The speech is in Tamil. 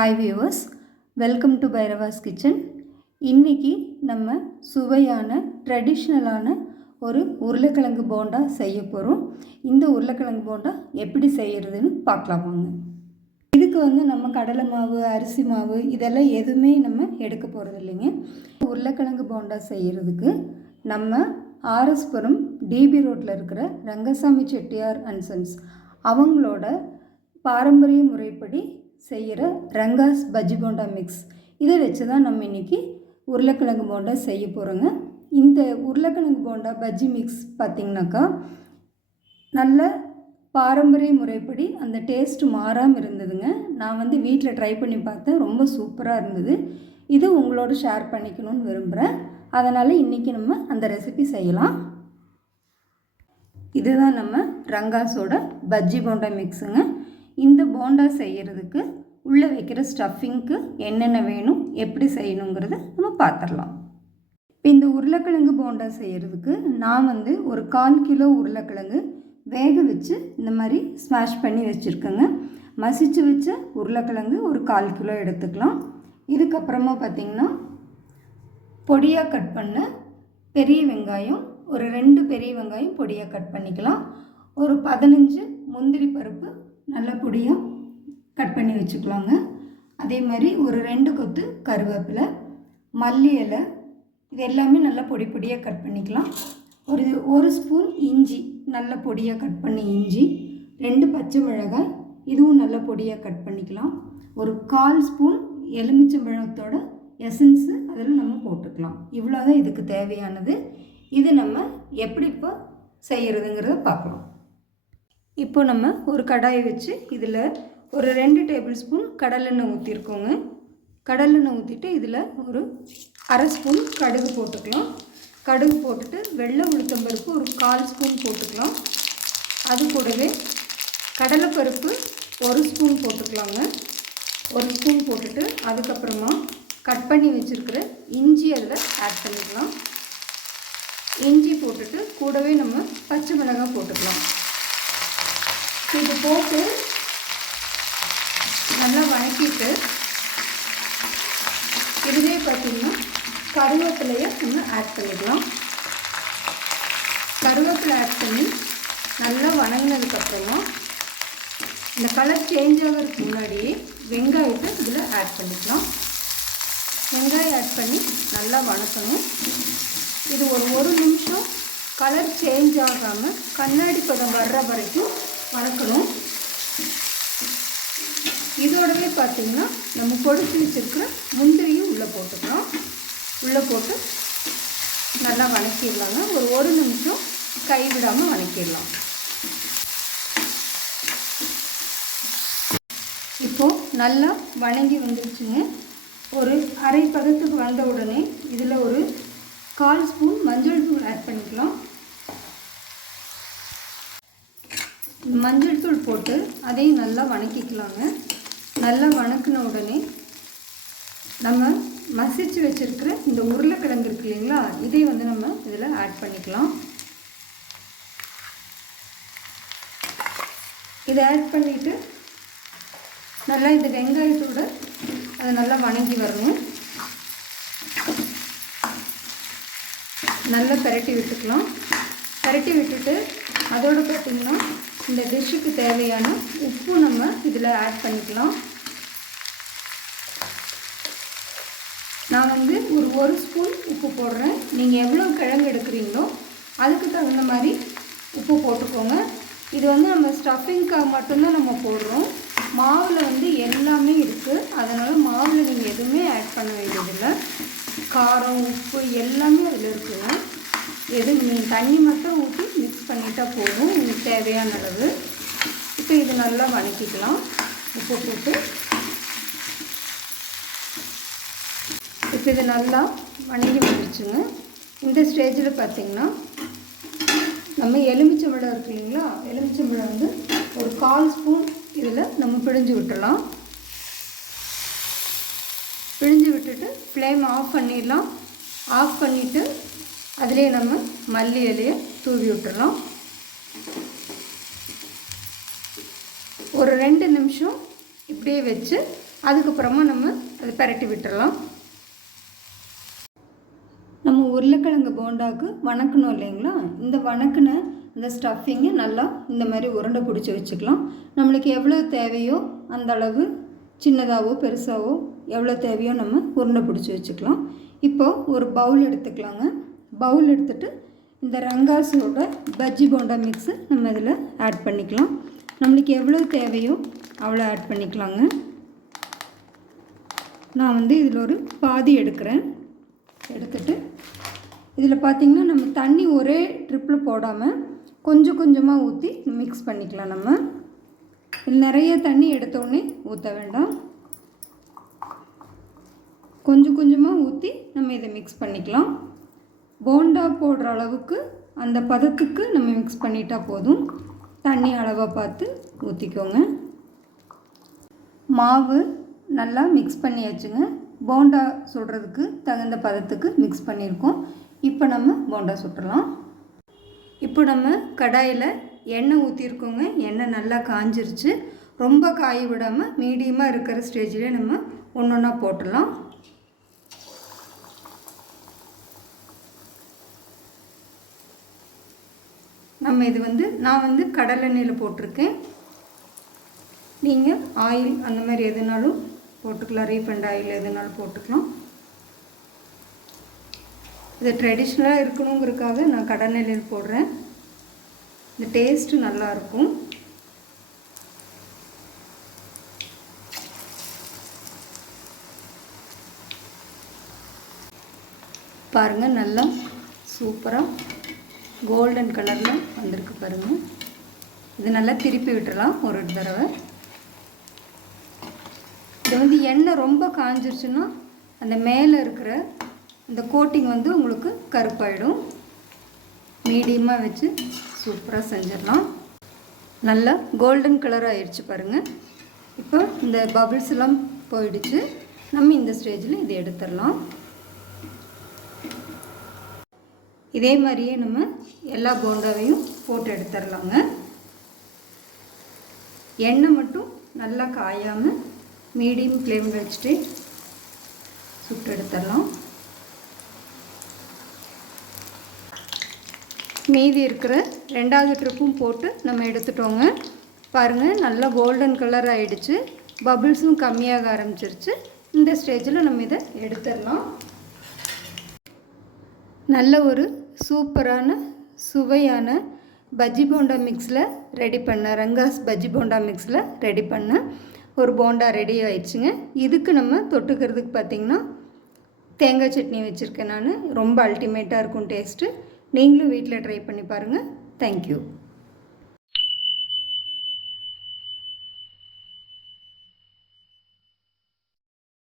Hi viewers, welcome to Bhairava's kitchen. இன்றைக்கி நம்ம சுவையான ட்ரெடிஷ்னலான ஒரு உருளைக்கிழங்கு போண்டா செய்ய போகிறோம். இந்த உருளைக்கிழங்கு போண்டா எப்படி செய்கிறதுன்னு பார்க்கலாம் வாங்க. இதுக்கு நம்ம கடலை மாவு, அரிசி மாவு இதெல்லாம் எதுவுமே நம்ம எடுக்க போகிறது இல்லைங்க. உருளைக்கிழங்கு போண்டா செய்கிறதுக்கு நம்ம ஆர்எஸ்புரம் டிபி ரோட்டில் இருக்கிற ரங்கசாமி செட்டியார் அண்ட் சன்ஸ் அவங்களோட பாரம்பரிய முறைப்படி செய்கிற ரங்காஸ் பஜ்ஜி போண்டா மிக்ஸ் இதை வச்சு தான் நம்ம இன்றைக்கி உருளைக்கிழங்கு போண்டா செய்ய போகிறோங்க. இந்த உருளைக்கிழங்கு போண்டா பஜ்ஜி மிக்ஸ் பார்த்திங்கனாக்கா நல்ல பாரம்பரிய முறைப்படி அந்த டேஸ்ட் மாறாமல் இருந்ததுங்க. நான் வீட்டில் ட்ரை பண்ணி பார்த்தேன், ரொம்ப சூப்பராக இருந்தது. இது உங்களோட ஷேர் பண்ணிக்கணும்னு விரும்புகிறேன். அதனால் இன்றைக்கி நம்ம அந்த ரெசிபி செய்யலாம். இதுதான் நம்ம ரங்காஸோட பஜ்ஜி போண்டா மிக்ஸுங்க. இந்த போண்டா செய்கிறதுக்கு உள்ளே வைக்கிற ஸ்டஃபிங்க்கு என்னென்ன வேணும், எப்படி செய்யணுங்கிறத நம்ம பார்த்துடலாம். இப்போ இந்த உருளைக்கிழங்கு போண்டா செய்கிறதுக்கு நான் ஒரு 1/4 கிலோ உருளைக்கிழங்கு வேக வச்சு இந்த மாதிரி ஸ்மாஷ் பண்ணி வச்சுருக்கேங்க. மசிச்சு வச்ச உருளைக்கிழங்கு ஒரு 1/4 கிலோ எடுத்துக்கலாம். இதுக்கப்புறமா பார்த்திங்கன்னா பொடியாக கட் பண்ண பெரிய வெங்காயம், ஒரு 2 பெரிய வெங்காயம் பொடியாக கட் பண்ணிக்கலாம். ஒரு 15 முந்திரி பருப்பு நல்லா பொடியாக கட் பண்ணி வச்சுக்கலாங்க. அதே மாதிரி ஒரு 2 கொத்து கருவேப்பிலை, மல்லி இலை, இது எல்லாமே நல்லா பொடி பொடியாக கட் பண்ணிக்கலாம். ஒரு ஸ்பூன் இஞ்சி நல்ல பொடியாக கட் பண்ணி இஞ்சி, 2 பச்சை மிளகாய் இதுவும் நல்ல பொடியாக கட் பண்ணிக்கலாம். ஒரு 1/4 ஸ்பூன் எலுமிச்சம்பழத்தோட எசன்ஸு அதில் நம்ம போட்டுக்கலாம். இவ்வளோதான் இதுக்கு தேவையானது. இது நம்ம எப்படி இப்போ செய்கிறதுங்கிறத பார்க்கலாம். இப்போ நம்ம ஒரு கடாயை வச்சு இதில் ஒரு 2 டேபிள் ஸ்பூன் கடலெண்ணெய் ஊற்றிருக்கோங்க. கடலெண்ணெய் ஊற்றிட்டு இதில் ஒரு 1/2 ஸ்பூன் கடுகு போட்டுக்கலாம். கடுகு போட்டுட்டு வெள்ளை உளுத்தம்பருப்பு ஒரு 1/4 ஸ்பூன் போட்டுக்கலாம். அது கூடவே கடலைப்பருப்பு 1 ஸ்பூன் போட்டுக்கலாங்க. 1 ஸ்பூன் போட்டுட்டு அதுக்கப்புறமா கட் பண்ணி வச்சுருக்கிற இஞ்சி அதில் ஆட் பண்ணிக்கலாம். இஞ்சி போட்டுட்டு கூடவே நம்ம பச்சை மிளகாய் போட்டுக்கலாம். இது போட்டு நல்லா வதக்கிட்டு இதுவே பார்த்திங்கன்னா கருவேப்பிலையை நம்ம ஆட் பண்ணிக்கலாம். கருவேப்பிலை ஆட் பண்ணி நல்லா வதங்கினதுக்கப்புறமா இந்த கலர் சேஞ்ச் ஆகிறதுக்கு முன்னாடியே வெங்காயத்தை இதில் ஆட் பண்ணிக்கலாம். வெங்காயம் ஆட் பண்ணி நல்லா வதக்கணும். இது ஒரு நிமிஷம் கலர் சேஞ்ச் ஆகாமல் கண்ணாடி பதம் வர்ற வரைக்கும் வதக்கணும். இதோடவே பார்த்திங்கன்னா நம்ம பொடிச்சு வச்சுருக்கிற முந்திரியும் உள்ளே போட்டுக்கலாம். உள்ளே போட்டு நல்லா வதக்கிடலாங்க. ஒரு நிமிஷம் கைவிடாமல் வதக்கிடலாம். இப்போது நல்லா வதங்கி வந்துருச்சுங்க. ஒரு அரை பதத்துக்கு வந்த உடனே இதில் ஒரு 1/4 ஸ்பூன் மஞ்சள் தூள் ஆட் பண்ணிக்கலாம். மஞ்சள் தூள் போட்டு அதையும் நல்லா வதக்கிக்கலாங்க. நல்லா வதக்கின உடனே நம்ம மசிச்சு வச்சுருக்கிற இந்த உருளைக்கிழங்கு இருக்கு இல்லைங்களா, இதை நம்ம இதில் ஆட் பண்ணிக்கலாம். இதை ஆட் பண்ணிவிட்டு நல்லா இந்த வெங்காயத்தோடு அதை நல்லா வதங்கி வரணும். நல்லா பரட்டி விட்டுக்கலாம். பரட்டி விட்டுட்டு அதோடு பார்த்திங்கன்னா இந்த டிஷ்ஷுக்கு தேவையான உப்பு நம்ம இதில் ஆட் பண்ணிக்கலாம். நான் ஒரு ஸ்பூன் உப்பு போடுறேன். நீங்கள் எவ்வளோ கிழங்கு எடுக்கிறீங்களோ அதுக்கு தகுந்த மாதிரி உப்பு போட்டுக்கோங்க. இது நம்ம ஸ்டஃபிங்க்காக மட்டும்தான் நம்ம போடுறோம். மாவில் எல்லாமே இருக்குது. அதனால் மாவில் நீங்கள் எதுவுமே ஆட் பண்ண வேண்டியதில்லை. காரம், உப்பு எல்லாமே அதில் இருக்குங்க. நீங்கள் தண்ணி மட்டும் ஊற்றி மிக்ஸ் பண்ணிட்டால் போதும் உங்களுக்கு தேவையான அளவு. இப்போ இது நல்லா வதக்கிக்கலாம். உப்பு போட்டு இப்போ இது நல்லா வதங்கி வந்துருச்சுங்க. இந்த ஸ்டேஜில் பார்த்திங்கன்னா நம்ம எலுமிச்சம்பழம் இருக்கு இல்லைங்களா, எலுமிச்சம்பழம் ஒரு 1/4 ஸ்பூன் இதில் நம்ம பிழிஞ்சு விட்டுடலாம். பிழிஞ்சு விட்டுட்டு ஃப்ளேம் ஆஃப் பண்ணிடலாம். ஆஃப் பண்ணிவிட்டு அதிலே நம்ம மல்லி இலையை தூவி விட்டுடலாம். ஒரு 2 நிமிஷம் இப்படியே வச்சு அதுக்கப்புறமா நம்ம அதை பரட்டி விட்டுறலாம். நம்ம உருளைக்கிழங்கு போண்டாவுக்கு வணக்கணும் இல்லைங்களா, இந்த வணக்கின இந்த ஸ்டஃபிங்கை நல்லா இந்த மாதிரி உருண்டை பிடிச்சி வச்சுக்கலாம். நம்மளுக்கு எவ்வளோ தேவையோ அந்த அளவு சின்னதாகவோ பெருசாகவோ எவ்வளோ தேவையோ நம்ம உருண்டை பிடிச்சி வச்சுக்கலாம். இப்போது ஒரு பவுல் எடுத்துக்கலாங்க. பவுல் எடுத்துகிட்டு இந்த ரங்காஸோட பஜ்ஜி போண்டா மிக்ஸு நம்ம இதில் ஆட் பண்ணிக்கலாம். நம்மளுக்கு எவ்வளோ தேவையோ அவ்வளோ ஆட் பண்ணிக்கலாங்க. நான் இதில் ஒரு பாதி எடுக்கிறேன். எடுத்துட்டு இதில் பார்த்திங்கன்னா நம்ம தண்ணி ஒரே ட்ரிப்பில் போடாமல் கொஞ்சம் கொஞ்சமாக ஊற்றி மிக்ஸ் பண்ணிக்கலாம். நம்ம இதில் நிறைய தண்ணி எடுத்தோடனே ஊற்ற வேண்டாம், கொஞ்சம் கொஞ்சமாக ஊற்றி நம்ம இதை மிக்ஸ் பண்ணிக்கலாம். போண்டா போடுற அளவுக்கு அந்த பதத்துக்கு நம்ம மிக்ஸ் பண்ணிட்டா போதும். தண்ணி அளவாக பார்த்து ஊற்றிக்கோங்க. மாவு நல்லா மிக்ஸ் பண்ணியாச்சுங்க. போண்டா சுடுறதுக்கு தகுந்த பதத்துக்கு மிக்ஸ் பண்ணியிருக்கோம். இப்போ நம்ம போண்டா சுட்டுடலாம். இப்போ நம்ம கடாயில் எண்ணெய் ஊற்றிருக்கோங்க. எண்ணெய் நல்லா காஞ்சிருச்சு. ரொம்ப காய விடாமல் மீடியமாக இருக்கிற ஸ்டேஜில் நம்ம ஒன்று ஒன்றா போட்டுடலாம். நம்ம இது நான் கடலெண்ணெயில் போட்டிருக்கேன். நீங்கள் ஆயில் அந்த மாதிரி எதுனாலும் போட்டுக்கலாம், ரீஃபண்ட் ஆயில் எதுனாலும் போட்டுக்கலாம். இது ட்ரெடிஷ்னலாக இருக்கணுங்கிறதுக்காக நான் கடலெண்ணெயில் போடுறேன். இந்த டேஸ்ட்டு நல்லாயிருக்கும். பாருங்கள், நல்லா சூப்பராக கோல்டன் கலரில் வந்திருக்கு பாருங்கள். இது நல்லா திருப்பி விட்டுறலாம் ஒரு தடவை. இது எண்ணெய் ரொம்ப காஞ்சிருச்சுன்னா அந்த மேலே இருக்கிற அந்த கோட்டிங் உங்களுக்கு கருப்பாயிடும். மீடியமாக வச்சு சூப்பராக செஞ்சிடலாம். நல்லா கோல்டன் கலர் ஆயிடுச்சு பாருங்கள். இப்போ இந்த பபிள்ஸ் எல்லாம் போயிடுச்சு. நம்ம இந்த ஸ்டேஜில் இதை எடுத்துடலாம். இதே மாதிரியே நம்ம எல்லா போண்டாவையும் போட்டு எடுத்துடலாங்க. எண்ணெய் மட்டும் நல்லா காயாமல் மீடியம் ஃப்ளேமில் வச்சுட்டு சுட்டு எடுத்துடலாம். மீதி இருக்கிற ரெண்டாவது ட்ரிப்பும் போட்டு நம்ம எடுத்துட்டோங்க. பாருங்கள், நல்லா கோல்டன் கலர் ஆகிடுச்சு. பபிள்ஸும் கம்மியாக ஆரம்பிச்சிருச்சு. இந்த ஸ்டேஜில் நம்ம இதை எடுத்துடலாம். நல்ல ஒரு சூப்பரான சுவையான பஜ்ஜி போண்டா மிக்ஸில் ரெடி பண்ண ரங்காஸ் பஜ்ஜி போண்டா மிக்ஸில் ரெடி பண்ண ஒரு போண்டா ரெடி ஆயிடுச்சுங்க. இதுக்கு நம்ம தொட்டுக்கிறதுக்கு பார்த்திங்கன்னா தேங்காய் சட்னி வச்சுருக்கேன் நான். ரொம்ப அல்டிமேட்டாக இருக்கும் டேஸ்ட்டு. நீங்களும் வீட்டில் ட்ரை பண்ணி பாருங்கள். தேங்க்யூ.